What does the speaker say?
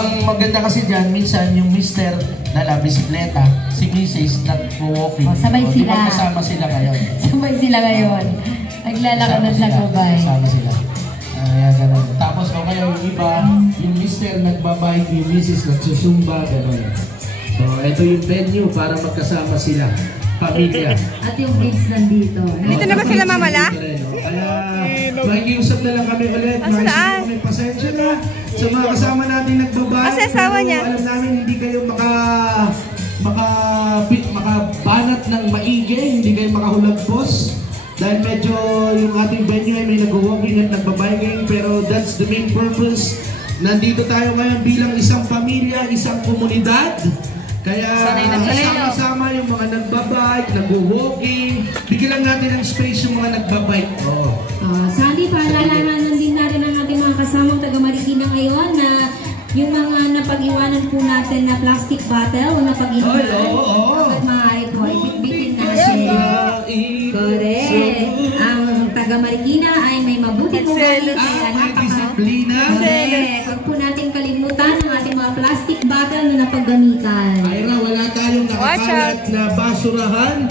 Ang maganda kasi dyan, minsan yung mister bisikleta, si Mrs. nag-walking. Oh, sabay sila. Magkasama sila ngayon. Sabay sila ngayon. Naglalakad at nagbabay. Kasama sila. Ayan, ganun. Tapos kung kayo yung iba, yung mister nagbabike, yung Mrs. nagsusumba, ganun. So, ito yung venue para magkasama sila. Pamilya. At yung kids nandito. Dito na ba sila mamala? Kaya, makikiusap na lang kami ulit. Makikiusap kami, pasensya na sa mga kasama natin nagbabayad. Kasi asawa niya. Alam namin hindi kayo makabanat ng maigi, hindi kayo makahulagpos. Dahil medyo yung ating venue ay may nag-walking at nagbabiking, pero that's the main purpose. Nandito tayo ngayon bilang isang pamilya, isang komunidad. Kaya sama-sama yung mga nagbabike, nag-walking. Bigyan lang natin ng space yung mga nagbabike. Sandy, paalalahanan din natin ang ating mga kasamang taga-Marikina ngayon na yung mga napag-iwanan po natin na plastic bottle o napag-iwanan. At maaari po, ibitbitin natin. Correct. Ang taga-Marikina ay may mabuti po kayo. May disiplina. Correct. Huwag po natin kalimutan ang ating mga plastic bottle na napaggamitan. Ira, wala tayong nakakalat na basurahan.